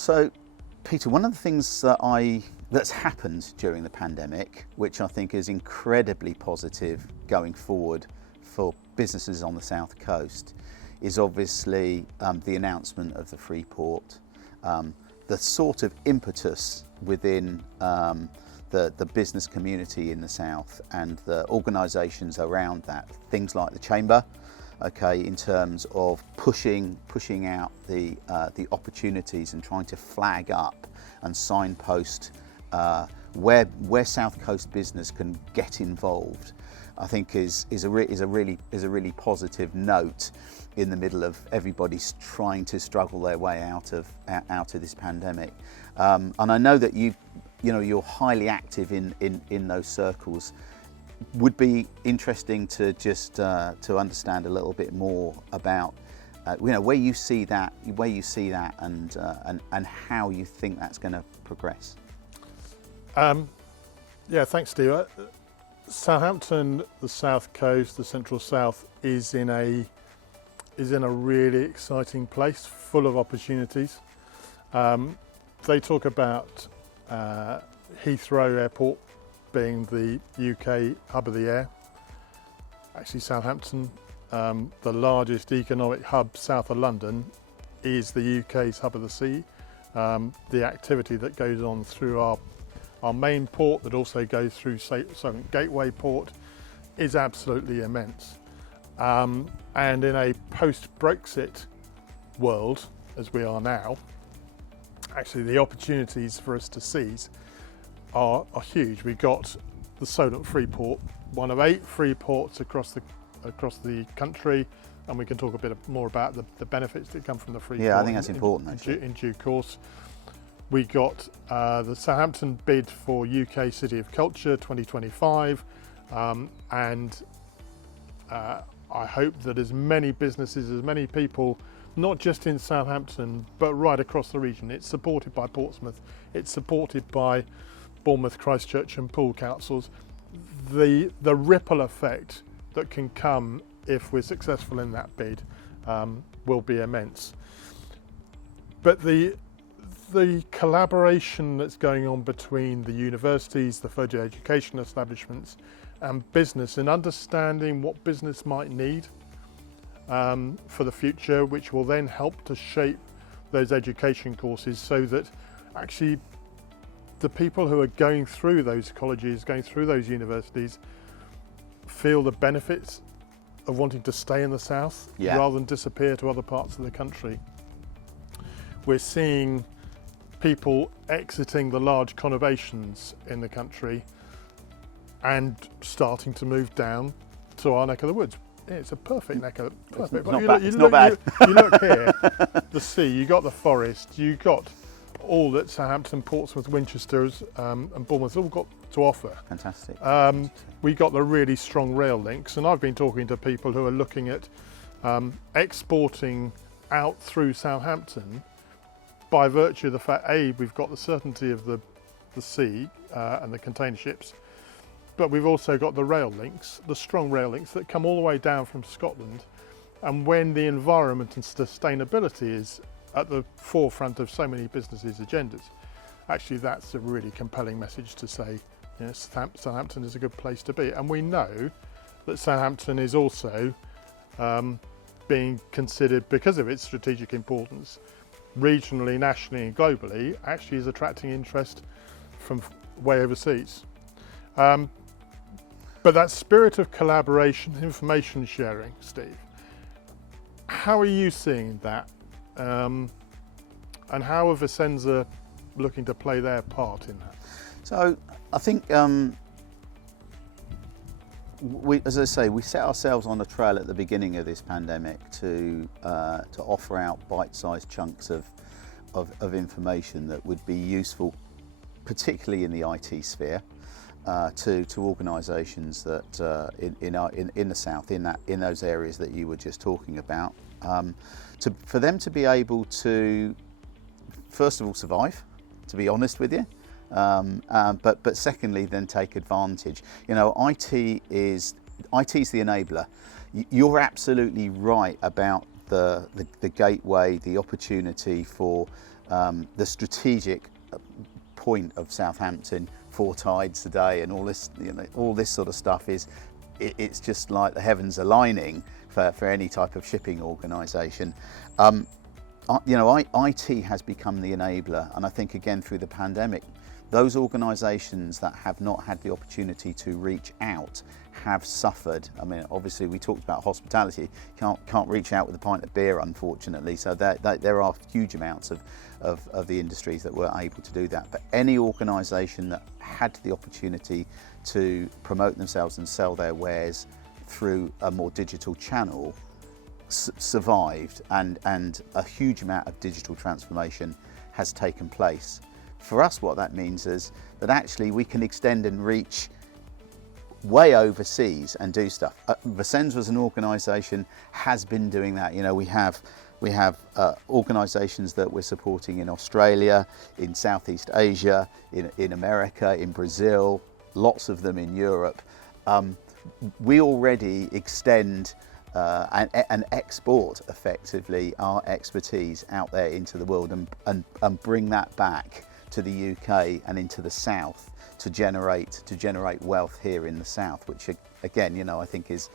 So, Peter, one of the things that's happened during the pandemic, which I think is incredibly positive going forward for businesses on the South Coast, is obviously the announcement of the free port, the sort of impetus within the business community in the South and the organisations around that, things like the Chamber, okay, in terms of pushing out the opportunities and trying to flag up and signpost where South Coast business can get involved, I think is a really positive note in the middle of everybody's trying to struggle their way out of this pandemic. And I know that you're highly active in those circles. Would be interesting to just to understand a little bit more about where you see that and how you think that's going to progress. Yeah, thanks, Steve. Southampton, the South Coast, the Central South is in a really exciting place, full of opportunities. They talk about Heathrow Airport being the UK hub of the air. Actually, Southampton, the largest economic hub south of London, is the UK's hub of the sea. The activity that goes on through our main port, that also goes through Southampton Gateway Port, is absolutely immense. And in a post-Brexit world, as we are now, actually the opportunities for us to seize are huge. We've got the Southampton Free Port, one of 8 free ports across the country, and we can talk a bit more about the benefits that come from the free port. Yeah, I think that's important actually. In due course. We got the Southampton bid for UK City of Culture 2025, and I hope that as many businesses, as many people, not just in Southampton, but right across the region. It's supported by Portsmouth, it's supported by Bournemouth, Christchurch and Poole councils. The ripple effect that can come if we're successful in that bid will be immense. But the collaboration that's going on between the universities, the further education establishments and business, and understanding what business might need for the future, which will then help to shape those education courses so that actually the people who are going through those colleges, going through those universities, feel the benefits of wanting to stay in the South rather than disappear to other parts of the country. We're seeing people exiting the large conurbations in the country and starting to move down to our neck of the woods. It's a perfect neck of the woods. It's not bad. You look here, the sea, you got the forest, you got all that Southampton, Portsmouth, Winchester and Bournemouth all got to offer. Fantastic. We got the really strong rail links, and I've been talking to people who are looking at exporting out through Southampton by virtue of the fact, we've got the certainty of the sea and the container ships, but we've also got the rail links, the strong rail links that come all the way down from Scotland. And when the environment and sustainability is at the forefront of so many businesses' agendas, actually that's a really compelling message to say, Southampton is a good place to be. And we know that Southampton is also being considered, because of its strategic importance, regionally, nationally and globally, actually is attracting interest from way overseas. But that spirit of collaboration, information sharing, Steve, how are you seeing that? And how are Vissensa looking to play their part in that? So I think, as I say, we set ourselves on a trail at the beginning of this pandemic to offer out bite-sized chunks of information that would be useful, particularly in the IT sphere, to organisations that in the South, in those areas that you were just talking about, for them to be able to, first of all, survive, to be honest with you, but secondly, then take advantage. IT is the enabler. You're absolutely right about the gateway, the opportunity for the strategic point of Southampton, 4 tides a day, and all this, all this sort of stuff it's just like the heavens aligning for any type of shipping organisation. IT has become the enabler, and I think again through the pandemic, those organisations that have not had the opportunity to reach out have suffered. I mean, obviously we talked about hospitality, can't reach out with a pint of beer, unfortunately, so there are huge amounts of the industries that were able to do that. But any organisation that had the opportunity to promote themselves and sell their wares through a more digital channel survived, and a huge amount of digital transformation has taken place. For us, what that means is that actually we can extend and reach way overseas and do stuff. Vissensa as an organisation has been doing that. We have organisations that we're supporting in Australia, in Southeast Asia, in America, in Brazil, lots of them in Europe. We already extend and export effectively our expertise out there into the world, and bring that back to the UK and into the South to generate wealth here in the South, which again, I think is,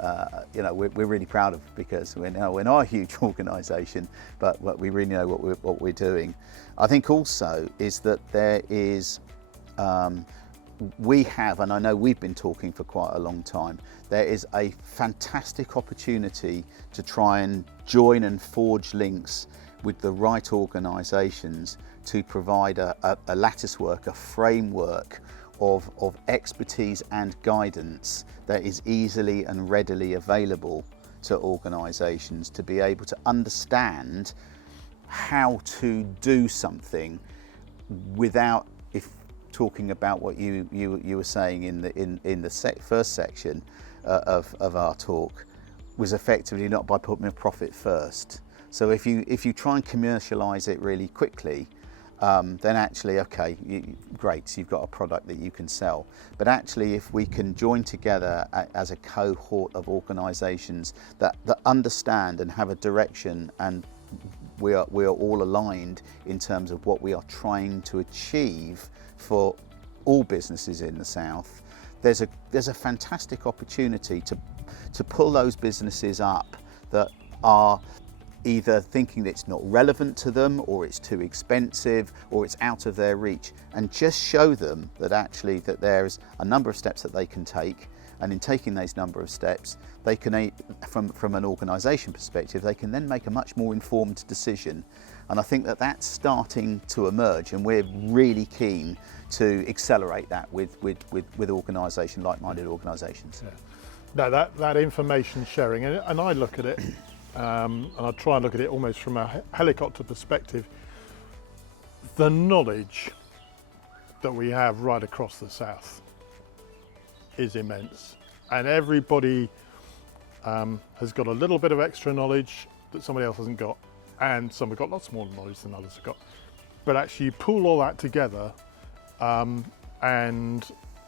we're really proud of, because we're not a huge organisation, but we really know what we're doing. I think also is that there is, we have, and I know we've been talking for quite a long time, there is a fantastic opportunity to try and join and forge links with the right organisations to provide a lattice work, a framework of expertise and guidance that is easily and readily available to organisations to be able to understand how to do something without, if talking about what you were saying in the first section of our talk, was effectively not by putting a profit first. So if you try and commercialise it really quickly, then actually, okay, great, so you've got a product that you can sell. But actually, if we can join together as a cohort of organisations that understand and have a direction, and we are all aligned in terms of what we are trying to achieve for all businesses in the South, there's a fantastic opportunity to pull those businesses up that are either thinking that it's not relevant to them, or it's too expensive, or it's out of their reach, and just show them that actually that there's a number of steps that they can take, and in taking those number of steps, they can, from an organisation perspective, they can then make a much more informed decision. And I think that that's starting to emerge, and we're really keen to accelerate that with organisation, like-minded organisations. Yeah. No, that information sharing, and I look at it, and I try and look at it almost from a helicopter perspective. The knowledge that we have right across the South is immense, and everybody has got a little bit of extra knowledge that somebody else hasn't got, and some have got lots more knowledge than others have got. But actually you pull all that together, and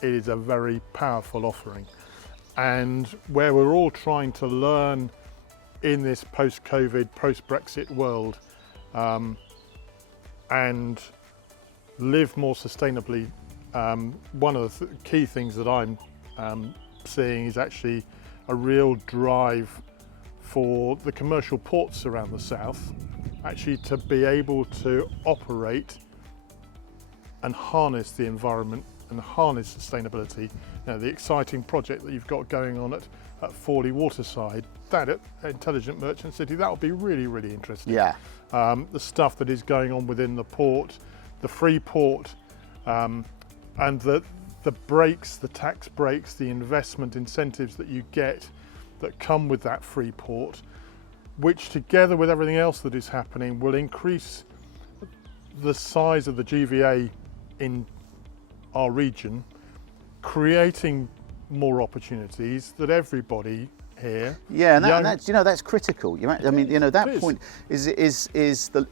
it is a very powerful offering. And where we're all trying to learn in this post-COVID, post-Brexit world, and live more sustainably, one of the key things that I'm seeing is actually a real drive for the commercial ports around the South actually to be able to operate and harness the environment and harness sustainability. The exciting project that you've got going on at Fawley Waterside, that intelligent merchant city, that will be really, really interesting. Yeah. The stuff that is going on within the port, the free port, and the breaks, the tax breaks, the investment incentives that you get that come with that free port, which together with everything else that is happening will increase the size of the GVA in our region, creating more opportunities that everybody here. Yeah, and that's critical. I mean, that point is the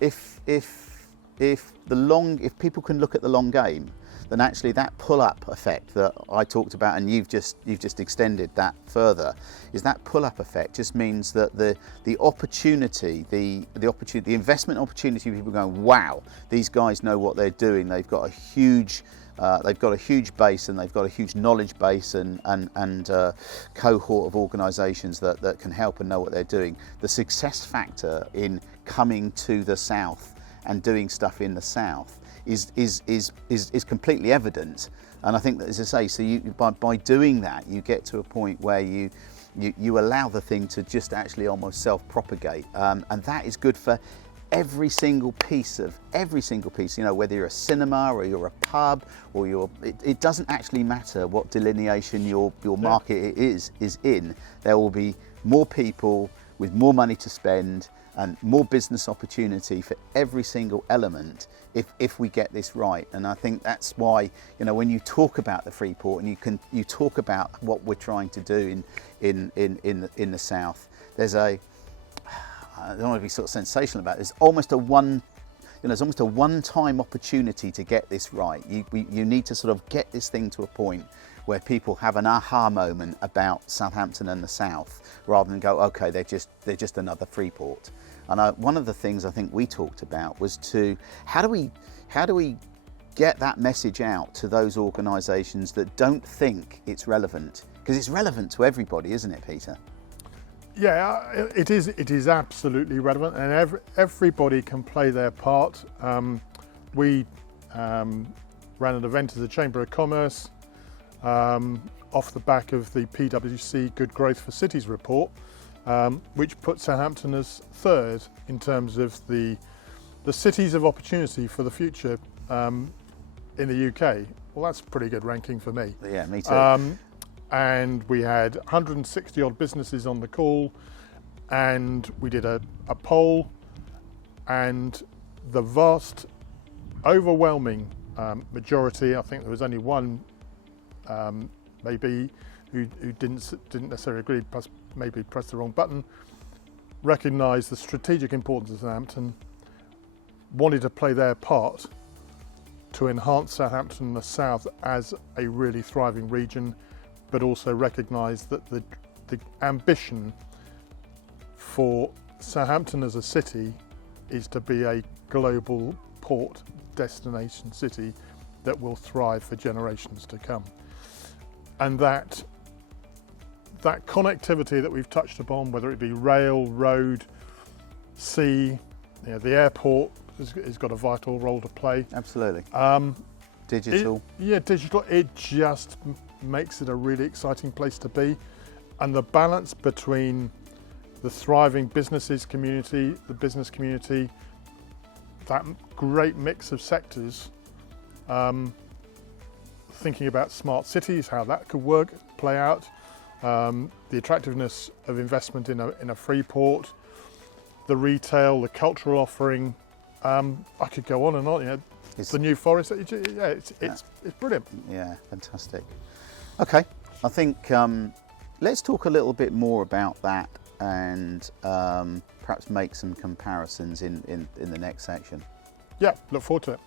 if people can look at the long game, then actually that pull-up effect that I talked about, and you've just extended that further, is that pull-up effect just means that the opportunity, the investment opportunity, people going, wow, these guys know what they're doing. They've got a huge base, and they've got a huge knowledge base and cohort of organisations that can help and know what they're doing. The success factor in coming to the south and doing stuff in the south is completely evident. And I think that, as I say, so by doing that, you get to a point where you allow the thing to just actually almost self-propagate, and that is good for every single piece, whether you're a cinema or you're a pub or it doesn't actually matter what delineation your market is in. There will be more people with more money to spend and more business opportunity for every single element if we get this right. And I think that's why, when you talk about the Freeport and you talk about what we're trying to do in the south, there's I don't want to be sort of sensational about it. There's almost a one-time opportunity to get this right. You need to sort of get this thing to a point where people have an aha moment about Southampton and the south, rather than go, okay, they're just another Freeport. And one of the things I think we talked about was how do we get that message out to those organisations that don't think it's relevant, because it's relevant to everybody, isn't it, Peter? Yeah, it is absolutely relevant, and everybody can play their part. We ran an event as a Chamber of Commerce off the back of the PwC Good Growth for Cities report, which put Southampton as third in terms of the cities of opportunity for the future in the UK. Well, that's a pretty good ranking for me. Yeah, me too. And we had 160 odd businesses on the call, and we did a poll, and the vast, overwhelming majority, I think there was only one maybe who didn't necessarily agree, maybe pressed the wrong button, recognised the strategic importance of Southampton, wanted to play their part to enhance Southampton and the south as a really thriving region, but also recognise that the ambition for Southampton as a city is to be a global port destination city that will thrive for generations to come. And that connectivity that we've touched upon, whether it be rail, road, sea, the airport has got a vital role to play. Absolutely. Digital. Digital. It just makes it a really exciting place to be, and the balance between the thriving business community, that great mix of sectors, thinking about smart cities, how that could play out, the attractiveness of investment in a Freeport, the retail, the cultural offering. I could go on and on. The New Forest. It's brilliant. Yeah, fantastic. Okay, I think let's talk a little bit more about that, and perhaps make some comparisons in the next section. Yeah, look forward to it.